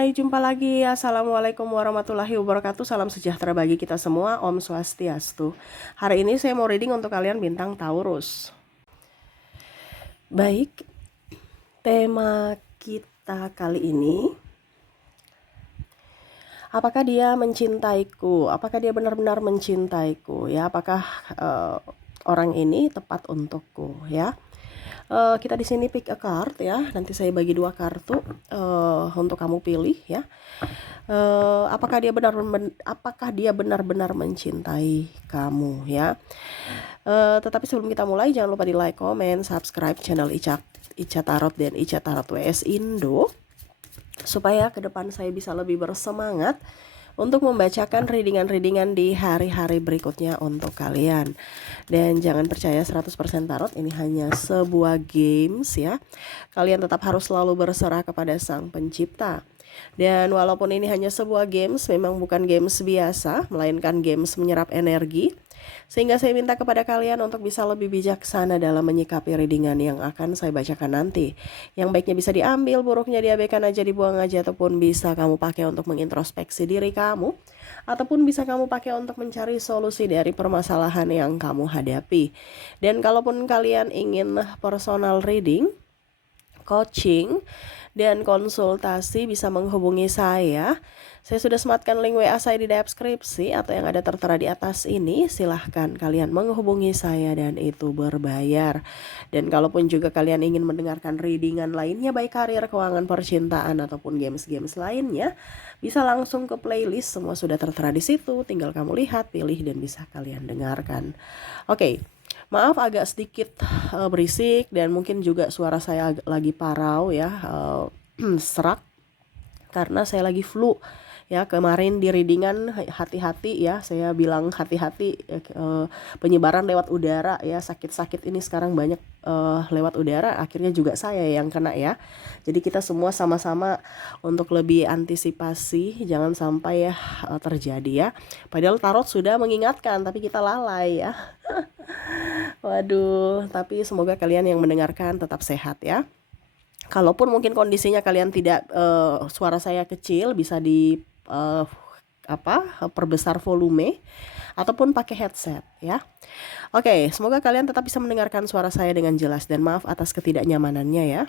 Hai, jumpa lagi. Assalamualaikum warahmatullahi wabarakatuh. Salam sejahtera bagi kita semua. Om Swastiastu. Hari ini saya mau reading untuk kalian bintang Taurus. Baik, tema kita kali ini, apakah dia mencintaiku? Apakah dia benar-benar mencintaiku? Ya, apakah orang ini tepat untukku? Ya. Kita di sini pick a card ya. Nanti saya bagi 2 kartu untuk kamu pilih ya. Apakah dia benar-benar mencintai kamu ya. Tetapi sebelum kita mulai, jangan lupa di like, comment, subscribe channel Ica Tarot dan Ica Tarot WS Indo, supaya ke depan saya bisa lebih bersemangat untuk membacakan readingan-readingan di hari-hari berikutnya untuk kalian. Dan jangan percaya 100% tarot, ini hanya sebuah games ya. Kalian tetap harus selalu berserah kepada Sang Pencipta. Dan walaupun ini hanya sebuah games, memang bukan games biasa, melainkan games menyerap energi. Sehingga saya minta kepada kalian untuk bisa lebih bijaksana dalam menyikapi readingan yang akan saya bacakan nanti. Yang baiknya bisa diambil, buruknya diabaikan aja, dibuang aja, ataupun bisa kamu pakai untuk mengintrospeksi diri kamu, ataupun bisa kamu pakai untuk mencari solusi dari permasalahan yang kamu hadapi. Dan kalaupun kalian ingin personal reading, coaching, dan konsultasi, bisa menghubungi saya. Saya sudah sematkan link WA saya di deskripsi atau yang ada tertera di atas ini. Silahkan kalian menghubungi saya dan itu berbayar. Dan kalaupun juga kalian ingin mendengarkan readingan lainnya, baik karir, keuangan, percintaan, ataupun games-games lainnya, bisa langsung ke playlist. Semua sudah tertera di situ. Tinggal kamu lihat, pilih, dan bisa kalian dengarkan. Oke. Maaf agak sedikit berisik dan mungkin juga suara saya lagi parau ya, serak karena saya lagi flu ya. Kemarin di readingan hati-hati ya, saya bilang hati-hati penyebaran lewat udara ya. Sakit-sakit ini sekarang banyak lewat udara, akhirnya juga saya yang kena ya. Jadi kita semua sama-sama untuk lebih antisipasi, jangan sampai ya terjadi ya. Padahal tarot sudah mengingatkan tapi kita lalai ya. Waduh, tapi semoga kalian yang mendengarkan tetap sehat ya. Kalaupun mungkin kondisinya kalian tidak, suara saya kecil, bisa di perbesar volume ataupun pakai headset ya. Oke, semoga kalian tetap bisa mendengarkan suara saya dengan jelas dan maaf atas ketidaknyamanannya ya.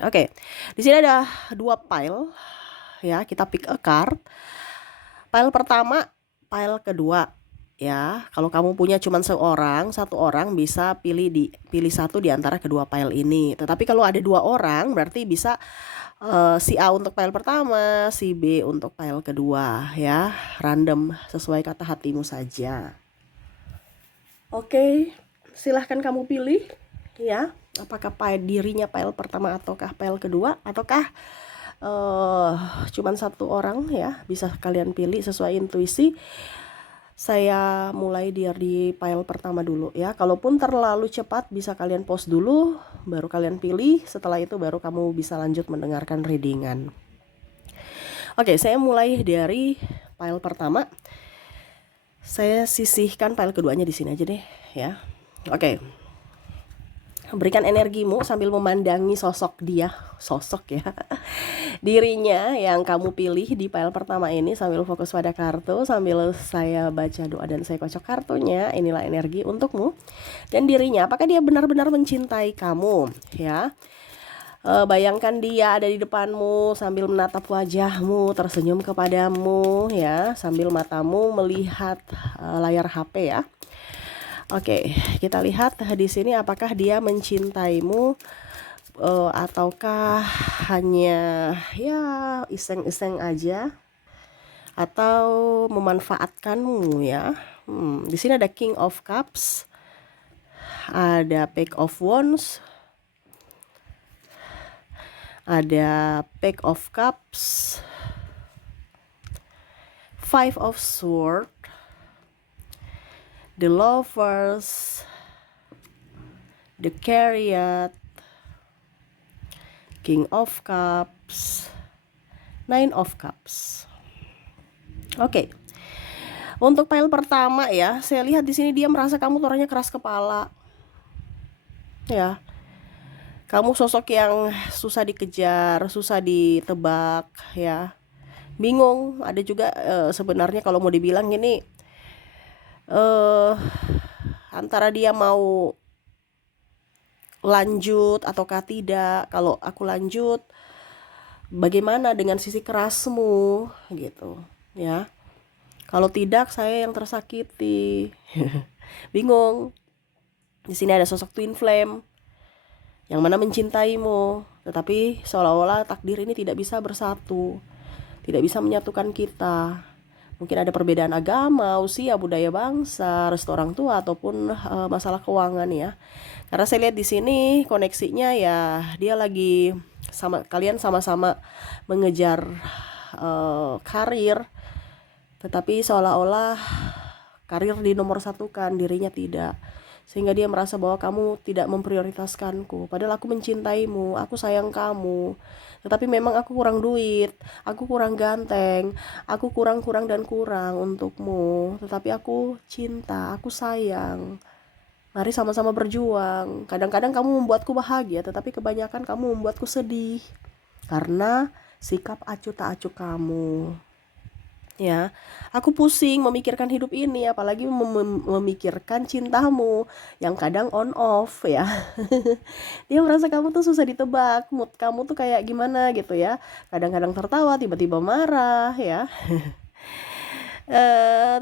Oke, di sini ada 2 pile ya. Kita pick a card. Pile pertama, pile kedua. Ya, kalau kamu punya cuma satu orang bisa pilih satu di antara kedua pile ini. Tetapi kalau ada 2 orang berarti bisa si A untuk pile pertama, si B untuk pile kedua ya. Random, sesuai kata hatimu saja. Oke, silahkan kamu pilih ya. Apakah dirinya pile pertama ataukah pile kedua, ataukah cuman satu orang ya. Bisa kalian pilih sesuai intuisi. Saya mulai di pile pertama dulu ya. Kalaupun terlalu cepat bisa kalian pause dulu, baru kalian pilih. Setelah itu baru kamu bisa lanjut mendengarkan readingan. Oke, saya mulai dari pile pertama. Saya sisihkan pile keduanya di sini aja deh ya. Oke. Berikan energimu sambil memandangi sosok ya, dirinya yang kamu pilih di pile pertama ini, sambil fokus pada kartu, sambil saya baca doa dan saya kocok kartunya. Inilah energi untukmu dan dirinya. Apakah dia benar-benar mencintai kamu ya? Bayangkan dia ada di depanmu sambil menatap wajahmu, tersenyum kepadamu ya, sambil matamu melihat layar HP ya. Oke, kita lihat di sini apakah dia mencintaimu ataukah hanya ya iseng-iseng aja atau memanfaatkanmu ya. Di sini ada King of Cups, ada Page of Wands, ada Page of Cups, Five of Swords, the Lovers, the Chariot, King of Cups, Nine of Cups. Oke. Untuk pile pertama ya, saya lihat di sini dia merasa kamu orangnya keras kepala. Ya. Kamu sosok yang susah dikejar, susah ditebak, ya. Bingung. Ada juga sebenarnya kalau mau dibilang ini eh antara dia mau lanjut ataukah tidak. Kalau aku lanjut, bagaimana dengan sisi kerasmu gitu, ya. Kalau tidak, saya yang tersakiti. Bingung. Di sini ada sosok twin flame yang mana mencintaimu, tetapi seolah-olah takdir ini tidak bisa bersatu, tidak bisa menyatukan kita. Mungkin ada perbedaan agama, usia, budaya bangsa, restu orang tua ataupun masalah keuangan, ya. Karena saya lihat di sini koneksinya ya dia lagi kalian sama-sama mengejar karir, tetapi seolah-olah karir di nomor satukan, dirinya tidak. Sehingga dia merasa bahwa kamu tidak memprioritaskanku. Padahal aku mencintaimu, aku sayang kamu. Tetapi memang aku kurang duit, aku kurang ganteng, aku kurang dan kurang untukmu. Tetapi aku cinta, aku sayang. Mari sama-sama berjuang. Kadang-kadang kamu membuatku bahagia, tetapi kebanyakan kamu membuatku sedih. Karena sikap acuh tak acuh kamu. Ya, aku pusing memikirkan hidup ini, apalagi memikirkan cintamu yang kadang on off, ya. Dia merasa kamu tuh susah ditebak, mood kamu tuh kayak gimana gitu, ya. Kadang-kadang tertawa, tiba-tiba marah, ya.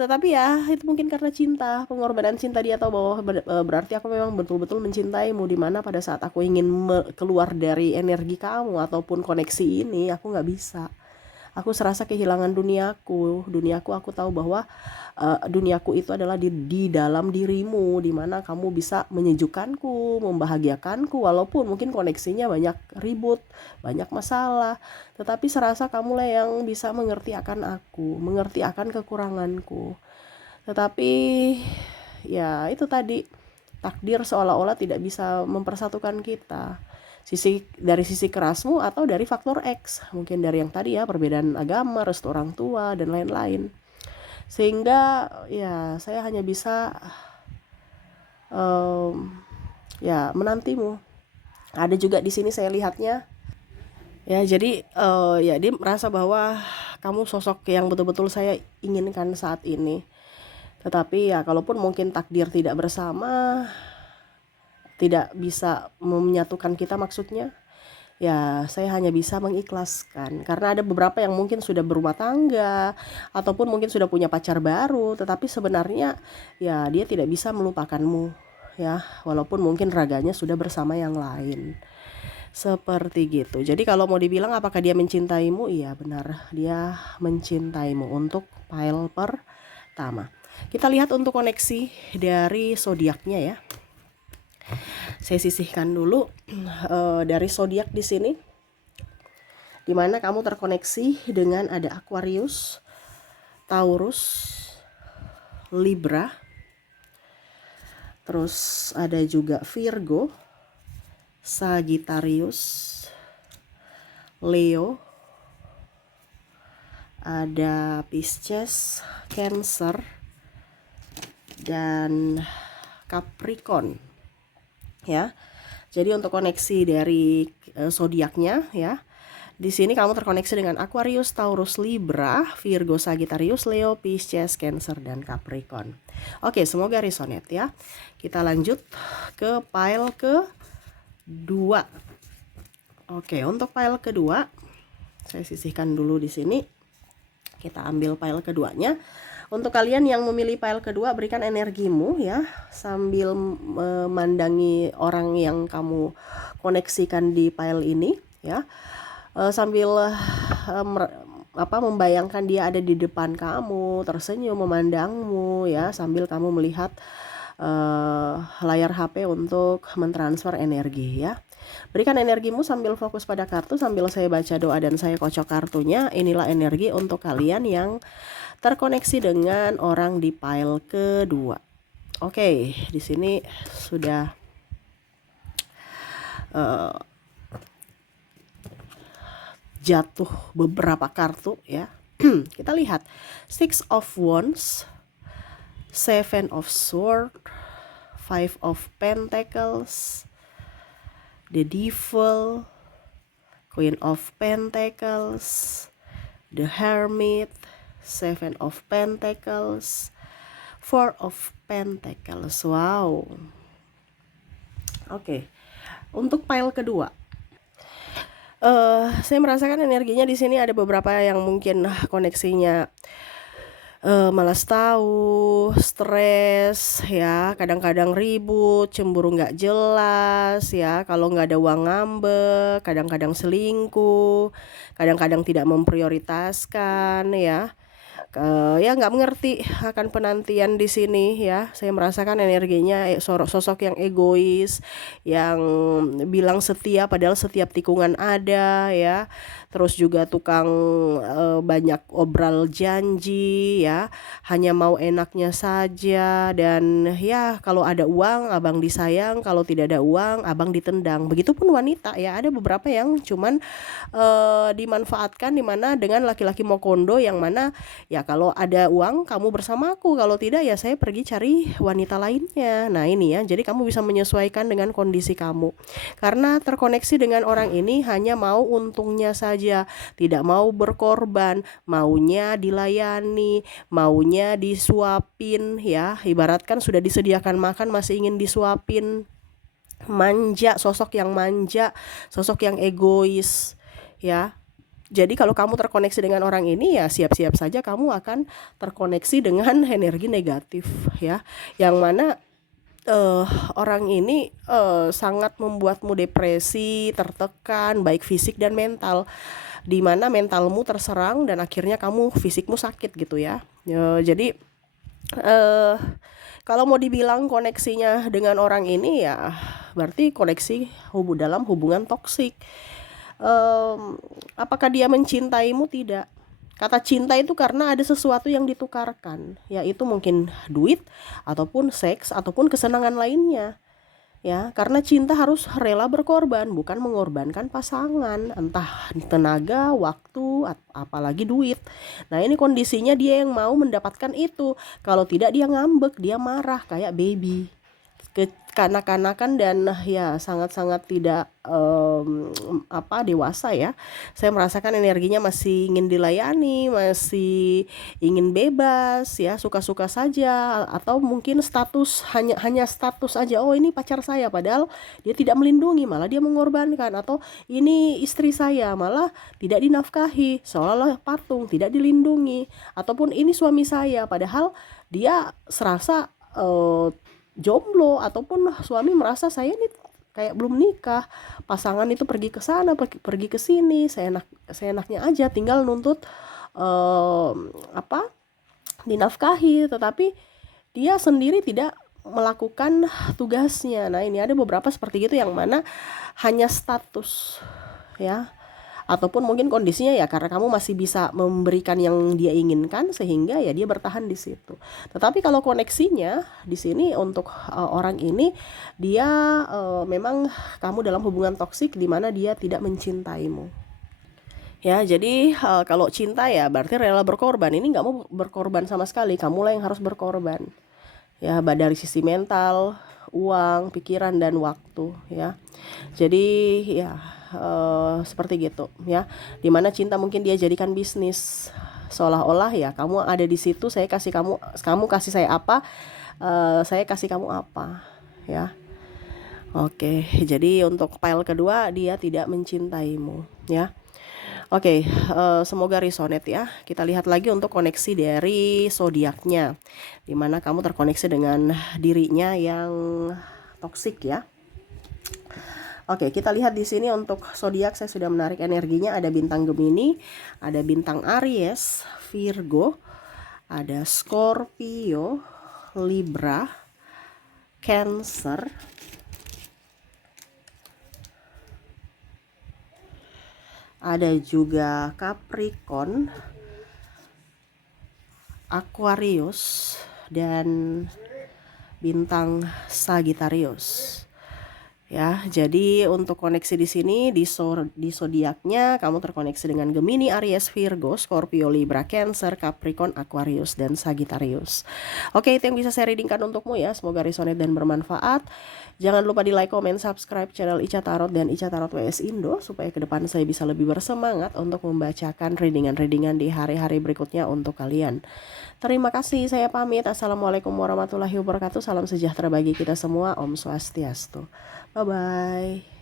Tetapi ya itu mungkin karena cinta, pengorbanan cinta. Dia tahu bahwa berarti aku memang betul-betul mencintaimu, dimana pada saat aku ingin keluar dari energi kamu ataupun koneksi ini, aku nggak bisa. Aku serasa kehilangan duniaku. Aku tahu bahwa duniaku itu adalah di dalam dirimu, di mana kamu bisa menyejukkanku, membahagiakanku, walaupun mungkin koneksinya banyak ribut, banyak masalah, tetapi serasa kamulah yang bisa mengerti akan aku, mengerti akan kekuranganku. Tetapi ya itu tadi, takdir seolah-olah tidak bisa mempersatukan kita. Dari sisi kerasmu atau dari faktor X, mungkin dari yang tadi ya, perbedaan agama, restu orang tua dan lain-lain. Sehingga ya saya hanya bisa ya menantimu. Ada juga di sini saya lihatnya, ya. Jadi ya dia merasa bahwa kamu sosok yang betul-betul saya inginkan saat ini. Tetapi ya kalaupun mungkin takdir tidak bersama, tidak bisa menyatukan kita maksudnya, ya saya hanya bisa mengikhlaskan. Karena ada beberapa yang mungkin sudah berumah tangga ataupun mungkin sudah punya pacar baru, tetapi sebenarnya ya dia tidak bisa melupakanmu, ya, walaupun mungkin raganya sudah bersama yang lain. Seperti gitu. Jadi kalau mau dibilang apakah dia mencintaimu? Iya, benar, dia mencintaimu untuk pile pertama. Kita lihat untuk koneksi dari zodiaknya, ya. Saya sisihkan dulu dari zodiak di sini, dimana kamu terkoneksi dengan ada Aquarius, Taurus, Libra, terus ada juga Virgo, Sagittarius, Leo, ada Pisces, Cancer, dan Capricorn, ya. Jadi untuk koneksi dari zodiaknya, ya, di sini kamu terkoneksi dengan Aquarius, Taurus, Libra, Virgo, Sagittarius, Leo, Pisces, Cancer, dan Capricorn. Oke, semoga resonate, ya. Kita lanjut ke pile kedua. Oke, untuk pile kedua saya sisihkan dulu di sini. Kita ambil pile keduanya. Untuk kalian yang memilih pile kedua, berikan energimu, ya, sambil memandangi orang yang kamu koneksikan di pile ini, ya. Sambil membayangkan dia ada di depan kamu, tersenyum memandangmu, ya, sambil kamu melihat layar HP untuk mentransfer energi, ya. Berikan energimu sambil fokus pada kartu, sambil saya baca doa dan saya kocok kartunya. Inilah energi untuk kalian yang terkoneksi dengan orang di pile kedua. Oke, di sini sudah jatuh beberapa kartu, ya. Kita lihat Six of Wands, Seven of Swords, Five of Pentacles, the Devil, Queen of Pentacles, the Hermit, Seven of Pentacles, Four of Pentacles. Wow. Oke. Untuk pile kedua, saya merasakan energinya di sini ada beberapa yang mungkin koneksinya malas tahu, stres ya, kadang-kadang ribut, cemburu nggak jelas ya, kalau nggak ada uang ngambek, kadang-kadang selingkuh, kadang-kadang tidak memprioritaskan ya. Ya nggak mengerti akan penantian di sini ya. Saya merasakan energinya sosok yang egois, yang bilang setia padahal setiap tikungan ada ya. Terus juga tukang banyak obral janji ya, hanya mau enaknya saja, dan ya kalau ada uang abang disayang, kalau tidak ada uang abang ditendang. Begitupun wanita ya, ada beberapa yang cuman dimanfaatkan, dimana dengan laki-laki mokondo yang mana ya kalau ada uang kamu bersamaku, kalau tidak ya saya pergi cari wanita lainnya. Nah ini ya, jadi kamu bisa menyesuaikan dengan kondisi kamu, karena terkoneksi dengan orang ini hanya mau untungnya saja, tidak mau berkorban, maunya dilayani, maunya disuapin ya, ibaratkan sudah disediakan makan masih ingin disuapin. Manja, sosok yang egois ya. Jadi kalau kamu terkoneksi dengan orang ini ya siap-siap saja kamu akan terkoneksi dengan energi negatif ya, yang mana orang ini sangat membuatmu depresi, tertekan, baik fisik dan mental, di mana mentalmu terserang dan akhirnya kamu fisikmu sakit gitu ya. Jadi eh kalau mau dibilang koneksinya dengan orang ini ya berarti koneksi dalam hubungan toksik. Apakah dia mencintaimu? Tidak. Kata cinta itu karena ada sesuatu yang ditukarkan, yaitu mungkin duit ataupun seks ataupun kesenangan lainnya. Ya, karena cinta harus rela berkorban, bukan mengorbankan pasangan, entah tenaga, waktu, apalagi duit. Nah, ini kondisinya dia yang mau mendapatkan itu. Kalau tidak dia ngambek, dia marah kayak baby, kekanak-kanakan, dan ya sangat-sangat tidak dewasa ya. Saya merasakan energinya masih ingin dilayani, masih ingin bebas ya, suka-suka saja, atau mungkin status, hanya status aja. Oh ini pacar saya, padahal dia tidak melindungi, malah dia mengorbankan. Atau ini istri saya, malah tidak dinafkahi, seolah-olah patung, tidak dilindungi. Ataupun ini suami saya, padahal dia serasa jomblo, ataupun suami merasa saya ini kayak belum nikah, pasangan itu pergi ke sana, pergi ke sini, seenaknya aja, tinggal nuntut dinafkahi, tetapi dia sendiri tidak melakukan tugasnya. Nah ini ada beberapa seperti itu, yang mana hanya status ya, ataupun mungkin kondisinya ya karena kamu masih bisa memberikan yang dia inginkan, sehingga ya dia bertahan di situ. Tetapi kalau koneksinya di sini untuk orang ini, dia memang kamu dalam hubungan toksik di mana dia tidak mencintaimu. Ya, jadi kalau cinta ya berarti rela berkorban. Ini nggak mau berkorban sama sekali, kamulah yang harus berkorban. Ya, dari sisi mental, uang, pikiran, dan waktu ya. Jadi ya seperti gitu ya, dimana cinta mungkin dia jadikan bisnis, seolah-olah ya kamu ada di situ, saya kasih kamu, kamu kasih saya apa, saya kasih kamu apa ya. Oke, jadi untuk pile kedua dia tidak mencintaimu ya. Oke, semoga resonate ya. Kita lihat lagi untuk koneksi dari zodiaknya, dimana kamu terkoneksi dengan dirinya yang toksik ya. Oke, kita lihat di sini untuk zodiak, saya sudah menarik energinya. Ada bintang Gemini, ada bintang Aries, Virgo, ada Scorpio, Libra, Cancer, ada juga Capricorn, Aquarius, dan bintang Sagittarius. Ya, jadi untuk koneksi di sini di zodiaknya kamu terkoneksi dengan Gemini, Aries, Virgo, Scorpio, Libra, Cancer, Capricorn, Aquarius, dan Sagittarius. Oke, itu yang bisa saya readingkan untukmu ya. Semoga resonate dan bermanfaat. Jangan lupa di like, comment, subscribe channel Ica Tarot dan Ica Tarot WS Indo supaya ke depan saya bisa lebih bersemangat untuk membacakan readingan-readingan di hari-hari berikutnya untuk kalian. Terima kasih, saya pamit. Assalamualaikum warahmatullahi wabarakatuh. Salam sejahtera bagi kita semua. Om Swastiastu. Bye-bye.